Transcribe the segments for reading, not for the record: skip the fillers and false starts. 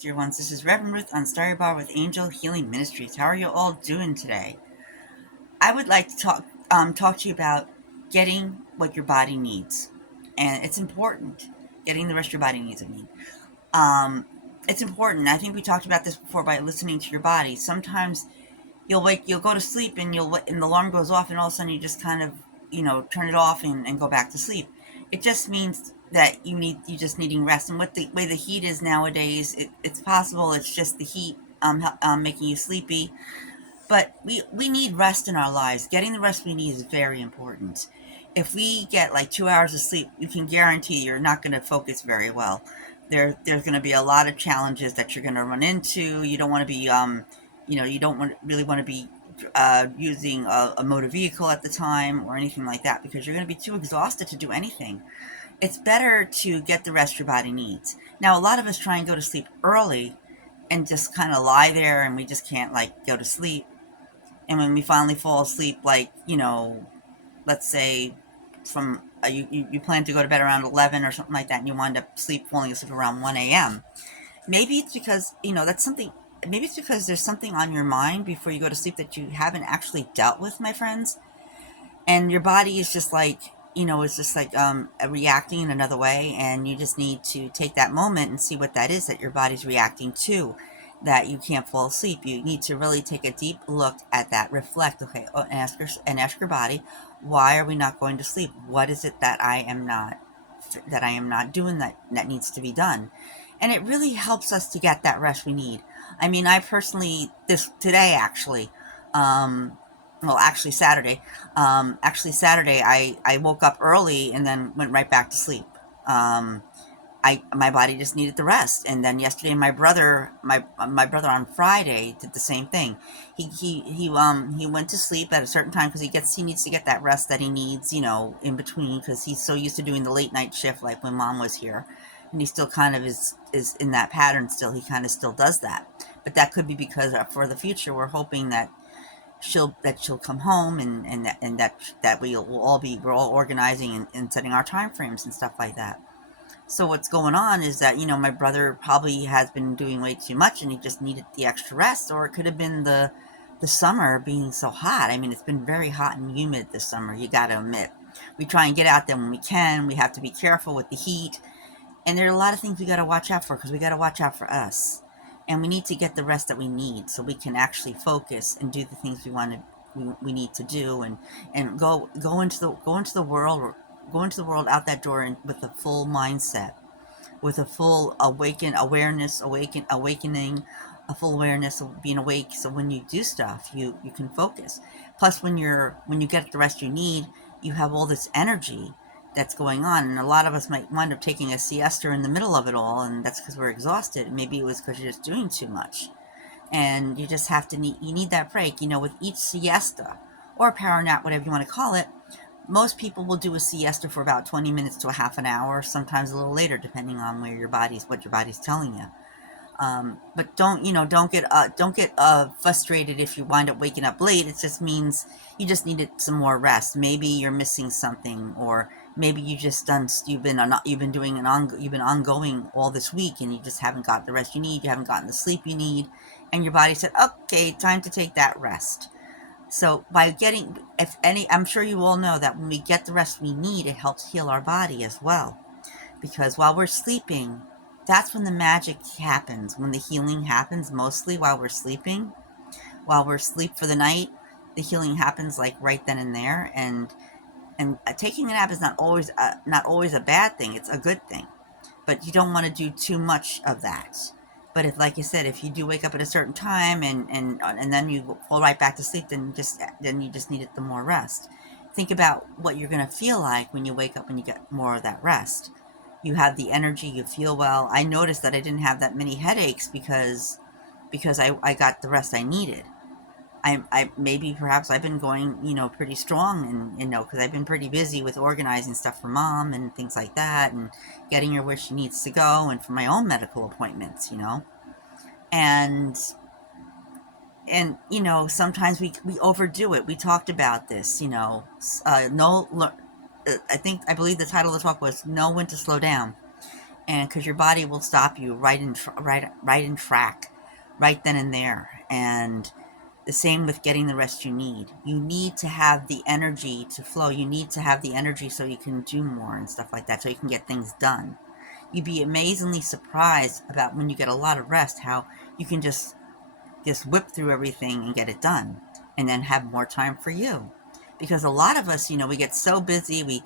dear ones. This is Reverend Ruth on Starry Bar with Angel Healing Ministries. How are you all doing today? I would like to talk to you about getting what your body needs, and it's important. Getting the rest your body needs. Um, it's important. I think we talked about this before by listening to your body. Sometimes you'll go to sleep, and the alarm goes off, and all of a sudden you just kind of turn it off and go back to sleep. It just means that you just needing rest. And with the way the heat is nowadays, it's possible it's just the heat making you sleepy. But we need rest in our lives. Getting the rest we need is very important. If we get like 2 hours of sleep, you can guarantee you're not going to focus very well. There's going to be a lot of challenges that you're going to run into. You don't want to be you don't really want to be using a motor vehicle at the time or anything like that, because you're going to be too exhausted to do anything. It's better to get the rest your body needs. Now, a lot of us try and go to sleep early and just kind of lie there, and we just can't like go to sleep. And when we finally fall asleep, like, let's say you plan to go to bed around 11 or something like that, and you wind up falling asleep around 1 a.m. Maybe it's because, that's something, maybe it's because there's something on your mind before you go to sleep that you haven't actually dealt with, my friends. And your body is just like, it's just like reacting in another way. And you just need to take that moment and see what that is that your body's reacting to, that you can't fall asleep. You need to really take a deep look at that, reflect, okay, and ask your body, why are we not going to sleep? What is it that I am not doing that needs to be done? And it really helps us to get that rest we need. I mean, I personally, today actually, Saturday, I woke up early and then went right back to sleep. My body just needed the rest. And then yesterday, my brother on Friday did the same thing. He went to sleep at a certain time because he needs to get that rest that he needs, in between, because he's so used to doing the late night shift, like when Mom was here, and he still kind of is in that pattern still. He kind of still does that, but that could be because for the future, we're hoping that she'll come home, and that we're all organizing and setting our time frames and stuff like that. So what's going on is that, my brother probably has been doing way too much and he just needed the extra rest, or it could have been the summer being so hot. I mean, it's been very hot and humid this summer, you got to admit. We try and get out there when we can. We have to be careful with the heat. And there are a lot of things we got to watch out for, because we got to watch out for us. And we need to get the rest that we need so we can actually focus and do the things we need to do, and go into the world out that door, and with a full mindset, with a full awakening, a full awareness of being awake. So when you do stuff, you can focus. Plus, when you get the rest you need, you have all this energy that's going on. And a lot of us might wind up taking a siesta in the middle of it all, and that's because we're exhausted. Maybe it was because you're just doing too much, and you just you need that break. With each siesta or power nap, whatever you want to call it, most people will do a siesta for about 20 minutes to a half an hour, sometimes a little later, depending on what your body's telling you. But don't get frustrated if you wind up waking up late. It just means you just needed some more rest. Maybe you're missing something, or maybe you've been ongoing all this week, and you just haven't got the rest you need. You haven't gotten the sleep you need, and your body said, "Okay, time to take that rest." So I'm sure you all know that when we get the rest we need, it helps heal our body as well. Because while we're sleeping, that's when the magic happens, when the healing happens, mostly while we're sleeping. While we're asleep for the night, the healing happens like right then and there. And taking a nap is not always a bad thing. It's a good thing. But you don't want to do too much of that. But if, like you said, if you do wake up at a certain time and then you fall right back to sleep, then you just needed the more rest. Think about what you're going to feel like when you wake up and you get more of that rest. You have the energy, you feel well. I noticed that I didn't have that many headaches because I got the rest I needed. I maybe perhaps I've been going, pretty strong, and, because I've been pretty busy with organizing stuff for Mom and things like that, and getting her where she needs to go, and for my own medical appointments, and sometimes we overdo it. We talked about this, no, I believe the title of the talk was "Know When to Slow Down." and because your body will stop you right in track, right then and there. And the same with getting the rest you need. You need to have the energy to flow. You need to have the energy so you can do more and stuff like that, so you can get things done. You'd be amazingly surprised about when you get a lot of rest, how you can just whip through everything and get it done, and then have more time for you. Because a lot of us, we get so busy, we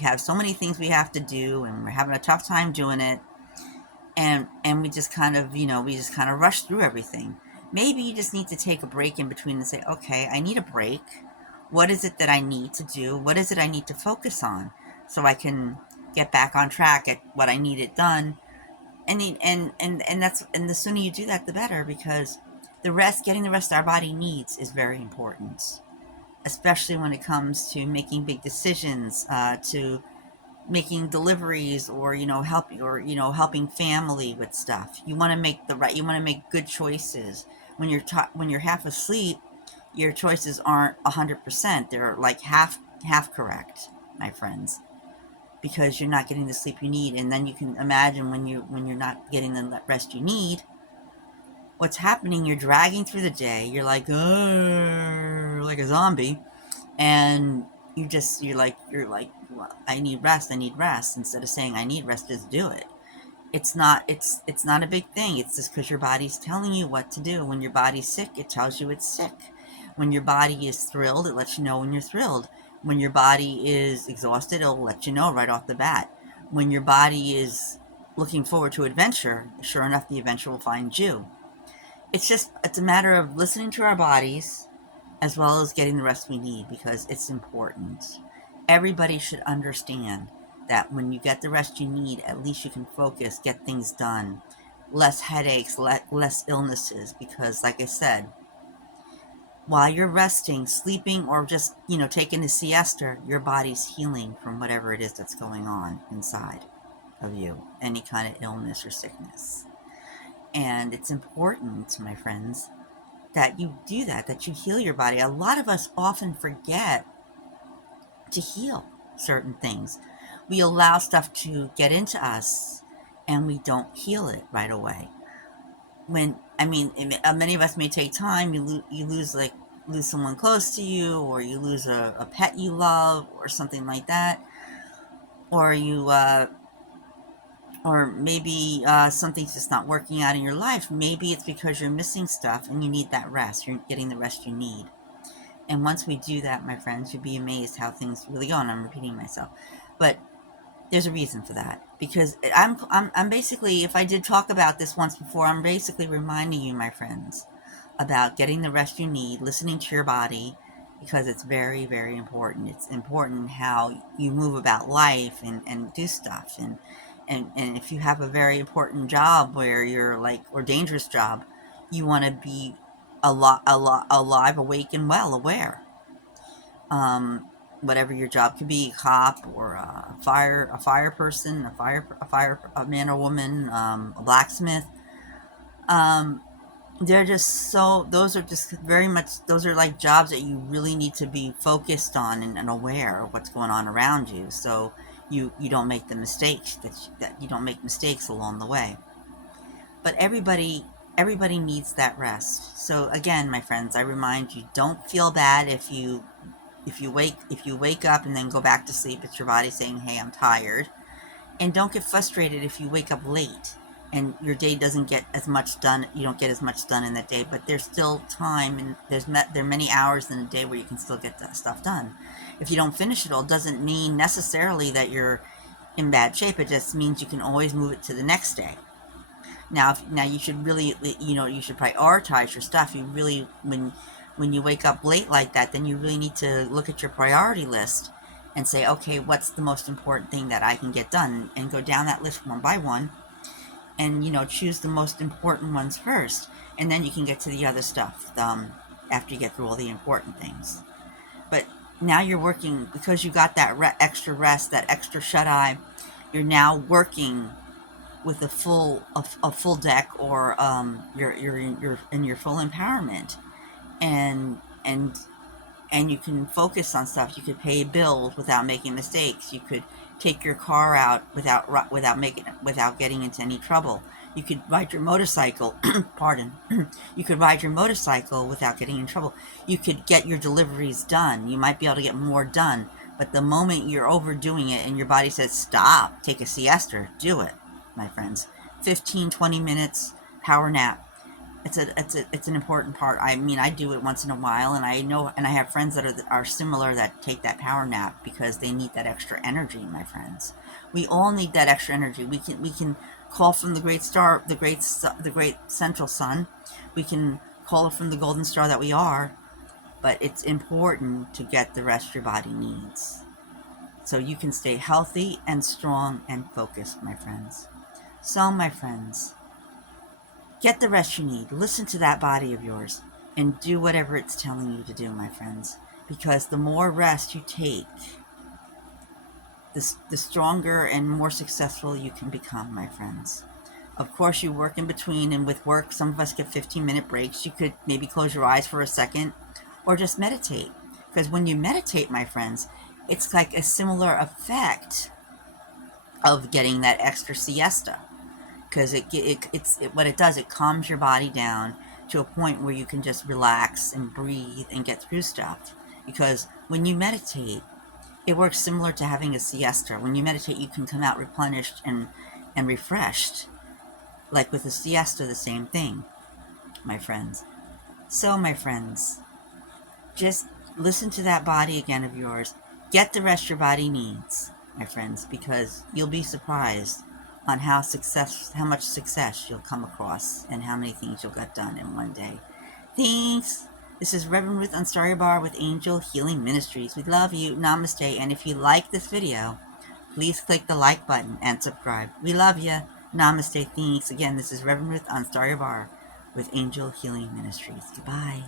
have so many things we have to do, and we're having a tough time doing it, and we just kind of, rush through everything. Maybe you just need to take a break in between and say, okay, I need a break. What is it that I need to do? What is it I need to focus on so I can get back on track at what I need it done? And the sooner you do that, the better, because getting the rest our body needs is very important, especially when it comes to making big decisions, to making deliveries, or helping family with stuff. You want to make good choices. When you're half asleep, your choices aren't 100%. They're like half correct, my friends, because you're not getting the sleep you need. And then you can imagine when you're not getting the rest you need, what's happening. You're dragging through the day. You're like, like a zombie, and you're like, well, I need rest. I need rest. Instead of saying I need rest, just do it. It's not a big thing. It's just because your body's telling you what to do. When your body's sick, it tells you it's sick. When your body is thrilled, it lets you know when you're thrilled. When your body is exhausted, it'll let you know right off the bat. When your body is looking forward to adventure, sure enough, the adventure will find you. It's a matter of listening to our bodies, as well as getting the rest we need, because it's important. Everybody should understand that when you get the rest you need, at least you can focus, get things done, less headaches, less illnesses, because like I said, while you're resting, sleeping, or just, taking a siesta, your body's healing from whatever it is that's going on inside of you, any kind of illness or sickness. And it's important, my friends, that you do that you heal your body. A lot of us often forget to heal certain things. We allow stuff to get into us, and we don't heal it right away. Many of us may take time. You lose someone close to you, or you lose a pet you love, or something like that, or or maybe something's just not working out in your life. Maybe it's because you're missing stuff and you need that rest. You're getting the rest you need. And once we do that, my friends, you'll be amazed how things really go. And I'm repeating myself, but there's a reason for that, because I'm basically, if I did talk about this once before, I'm basically reminding you, my friends, about getting the rest you need, listening to your body, because it's very, very important. It's important how you move about life and do stuff. And if you have a very important job where you're like, or dangerous job, you want to be alive, awake, and well aware. Whatever your job could be, a cop, or a fire person, a man or woman, a blacksmith. They're just so, those are just very much, those are like jobs that you really need to be focused on, and aware of what's going on around you, so you don't make the mistakes, that you don't make mistakes along the way. But everybody needs that rest. So again, my friends, I remind you, don't feel bad if you wake up and then go back to sleep. It's your body saying, hey, I'm tired. And don't get frustrated if you wake up late and your day doesn't get as much done. You don't get as much done in that day, but there's still time, and there are many hours in a day where you can still get that stuff done. If you don't finish it all, doesn't mean necessarily that you're in bad shape. It just means you can always move it to the next day. Now you should really, you should prioritize your stuff. You really, when you wake up late like that, then you really need to look at your priority list and say, okay, what's the most important thing that I can get done, and go down that list one by one, and choose the most important ones first, and then you can get to the other stuff after you get through all the important things. But now you're working, because you got that extra rest, that extra shut eye. You're now working with a full deck, or you're in your full empowerment, and and you can focus on stuff. You could pay bills without making mistakes. You could take your car out without getting into any trouble. You could ride your motorcycle. Pardon. You could ride your motorcycle without getting in trouble. You could get your deliveries done. You might be able to get more done. But the moment you're overdoing it and your body says, stop, take a siesta, do it, my friends. 15, 20 minutes, power nap. It's an important part. I mean, I do it once in a while, and I know, and I have friends that are similar that take that power nap because they need that extra energy, my friends. We all need that extra energy. We can call from the great star, the great central sun. We can call it from the golden star that we are, but it's important to get the rest your body needs, so you can stay healthy and strong and focused, my friends. So, my friends, get the rest you need. Listen to that body of yours and do whatever it's telling you to do, my friends. Because the more rest you take, the stronger and more successful you can become, my friends. Of course, you work in between, and with work, some of us get 15-minute breaks. You could maybe close your eyes for a second or just meditate. Because when you meditate, my friends, it's like a similar effect of getting that extra siesta. Because what it does, it calms your body down to a point where you can just relax and breathe and get through stuff. Because when you meditate, it works similar to having a siesta. When you meditate, you can come out replenished and refreshed. Like with a siesta, the same thing, my friends. So, my friends, just listen to that body again of yours. Get the rest your body needs, my friends, because you'll be surprised on how much success you'll come across and how many things you'll get done in one day. Thanks. This is Reverend Ruth on Starry Bar with Angel Healing Ministries. We love you. Namaste. And if you like this video, please click the like button and subscribe. We love you. Namaste. Thanks. Again, this is Reverend Ruth on Starry Bar with Angel Healing Ministries. Goodbye.